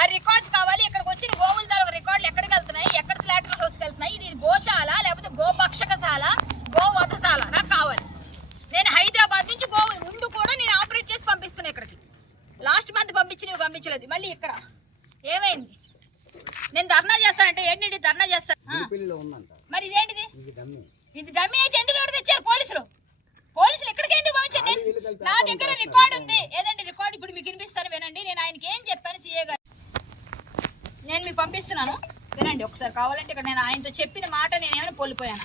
ఆ రికార్డ్స్ కావాలి. ఇక్కడికి వచ్చిన గోవుల తాలూకు రికార్డులు ఎక్కడికి వెళ్తున్నాయి, ఎక్కడ స్లాటర్ హౌస్కి వెళ్తున్నాయి, ఇది గోశాల లేకపోతే గోపక్షకశాల, గోవధశాల నాకు కావాలి. నేను హైదరాబాద్ నుంచి గోవు ముందు కూడా నేను ఆపరేట్ చేసి పంపిస్తున్నా ఇక్కడికి. లాస్ట్ మంత్ పంపించలేదు, మళ్ళీ ఇక్కడ ఏమైంది? నేను ధర్నా చేస్తానంటే ఏంటి ధర్నా చేస్తాను? మరి ఇదేంటిది? ఇది డమ్మీ అయితే ఎందుకు ఎవరు తెచ్చారు? పోలీసులు ఇక్కడికి ఎందుకు పంపించారు? నా దగ్గర రికార్డు ఉంది. ఏదండి రికార్డు? ఇప్పుడు మీకు వినిపిస్తాను, వినండి. నేను ఆయనకి ఏం చెప్పాను, సీఏ గారు నేను మీకు పంపిస్తున్నాను, వినండి ఒకసారి. కావాలంటే ఇక్కడ నేను ఆయనతో చెప్పిన మాట నేనేమైనా కోల్పోయాను.